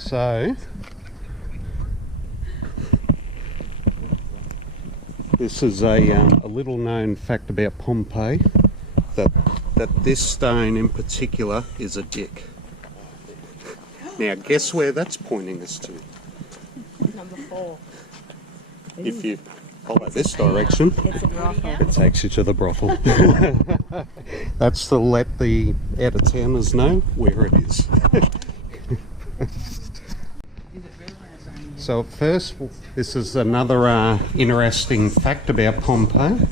So this is a little known fact about Pompeii, that this stone in particular is a dick. Now guess where that's pointing us to? Number 4. If you follow this direction, It's a brothel. it takes you to the brothel. That's to let the out-of-towners know where it is. So first, this is another interesting fact about Pompeii,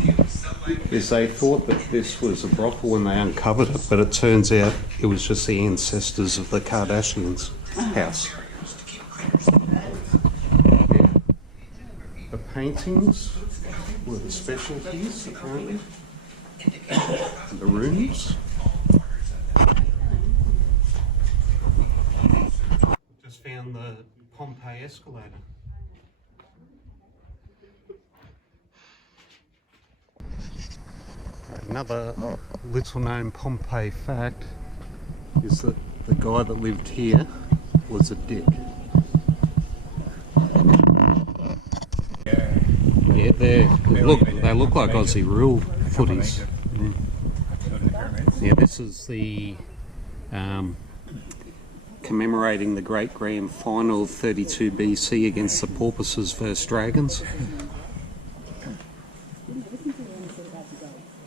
is they thought that this was a brothel when they uncovered it, but it turns out it was just the ancestors of the Kardashians' house. The paintings were the specialties, apparently. The rooms. Just found the Pompeii escalator. Another little known Pompeii fact is that the guy that lived here was a dick. Yeah, they look like Aussie rule footies. Yeah, this is the commemorating the Great Grand Final of 32 BC against the Porpoises versus Dragons.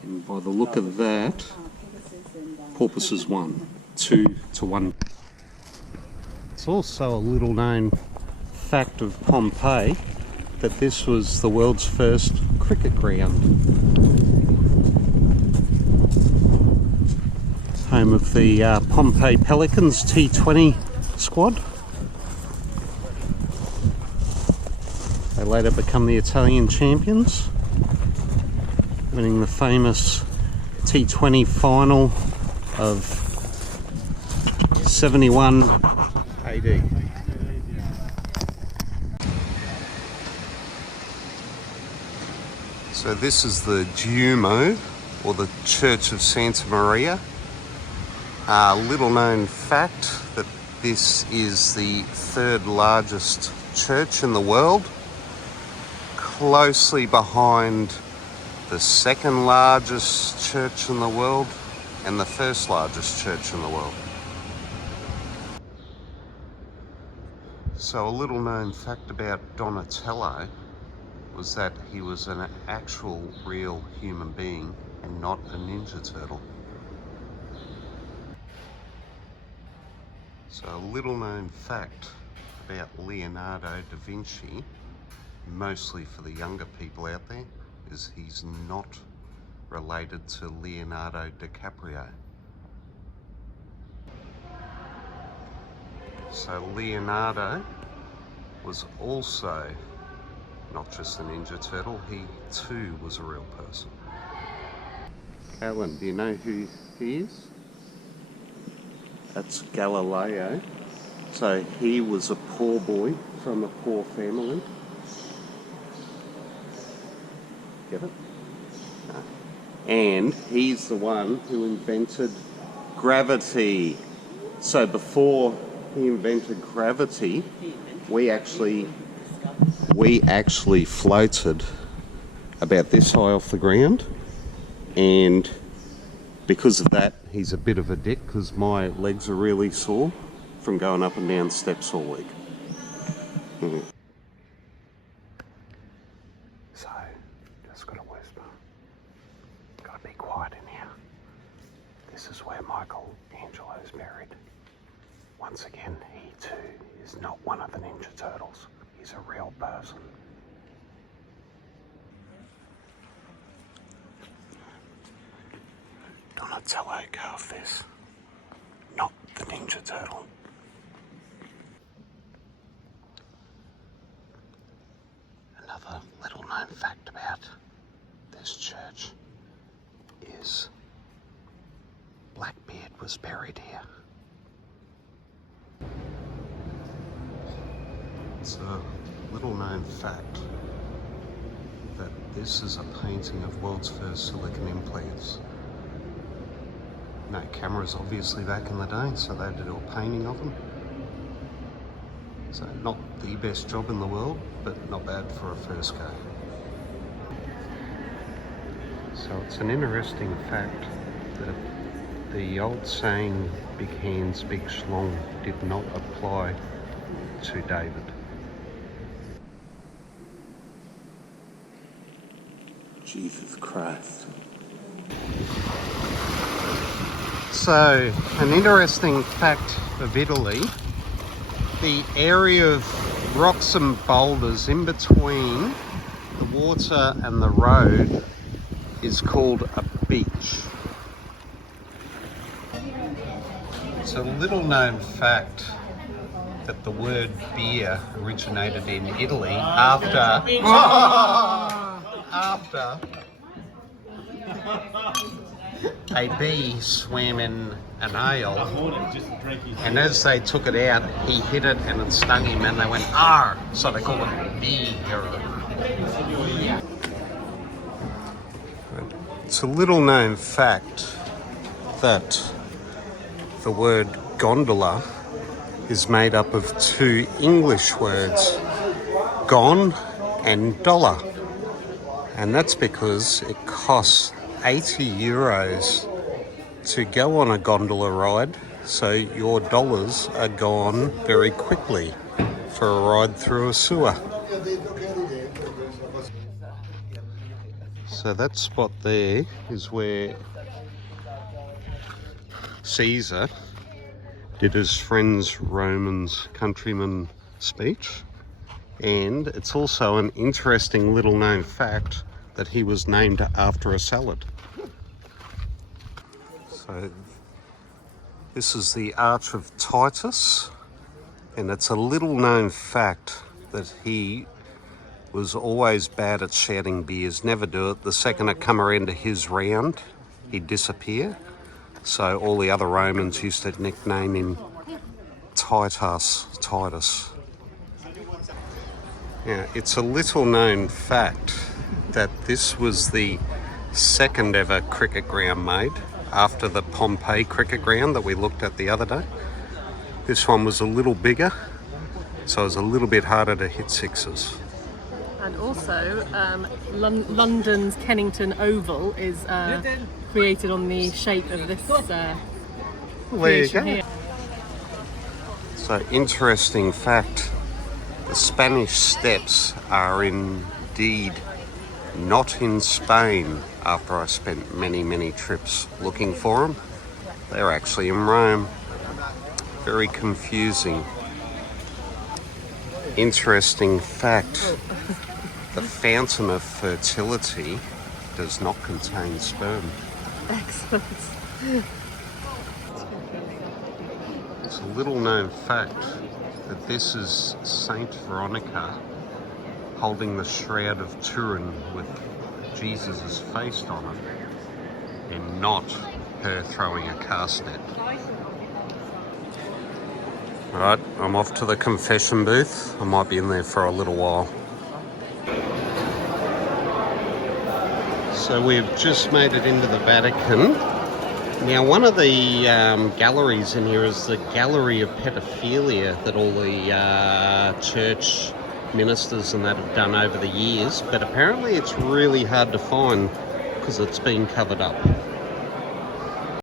And by the look of that, Porpoises won 2-1. It's also a little known fact of Pompeii that this was the world's first cricket ground. Home of the Pompeii Pelicans T20 squad. They later become the Italian champions, winning the famous T20 final of 71 AD. So this is the Duomo, or the Church of Santa Maria. Little known fact that this is the 3rd largest church in the world, closely behind the 2nd largest church in the world and the 1st largest church in the world. So a little known fact about Donatello was that he was an actual real human being and not a Ninja Turtle. So a little known fact about Leonardo da Vinci, mostly for the younger people out there, is he's not related to Leonardo DiCaprio. So Leonardo was also not just a Ninja Turtle, he too was a real person. Alan, do you know who he is? That's Galileo. So he was a poor boy from a poor family. Get it? No. And he's the one who invented gravity. So before he invented gravity, we actually floated about this high off the ground, and because of that he's a bit of a dick, because my legs are really sore from going up and down steps all week. So, just gotta whisper. Gotta be quiet in here. This is where Michelangelo's buried. Once again, he too is not one of the Ninja Turtles. He's a real person. Donatello carved this, not the Ninja Turtle. Another little known fact about this church is Blackbeard was buried here. It's a little known fact that this is a painting of world's first silicon implants. No cameras obviously back in the day, so they had to do a painting of them. So not the best job in the world, but not bad for a first go. So it's an interesting fact that the old saying, big hands, big schlong, did not apply to David. Jesus Christ. So, an interesting fact of Italy, the area of rocks and boulders in between the water and the road is called a beach. It's a little known fact that the word beer originated in Italy after a bee swam in an ale, and as they took it out, he hit it and it stung him, and they went "Arr!" So they call it beer. It's a little known fact that the word gondola is made up of two English words, gon and dollar. And that's because it costs €80 to go on a gondola ride, so your dollars are gone very quickly for a ride through a sewer. So that spot there is where Caesar did his friends Romans countrymen speech, and it's also an interesting little known fact that he was named after a salad. So this is the Arch of Titus, and it's a little known fact that he was always bad at shouting beers, never do it. The second it come around to his round, he'd disappear. So all the other Romans used to nickname him Titus. Now, it's a little known fact that this was the second ever cricket ground made after the Pompeii cricket ground that we looked at the other day. This one was a little bigger, so it was a little bit harder to hit sixes. And also, London's Kennington Oval is created on the shape of this creation here. So, interesting fact, the Spanish Steps are indeed not in Spain after I spent many trips looking for them. They're actually in Rome. Very confusing. Interesting fact, the fountain of fertility does not contain sperm. Excellent. It's a little known fact that this is Saint Veronica holding the Shroud of Turin with Jesus' face on it, and not her throwing a cast net. Right, I'm off to the confession booth. I might be in there for a little while. So we've just made it into the Vatican. Now, one of the galleries in here is the Gallery of Pedophilia that all the church ministers and that have done over the years, but apparently it's really hard to find because it's been covered up.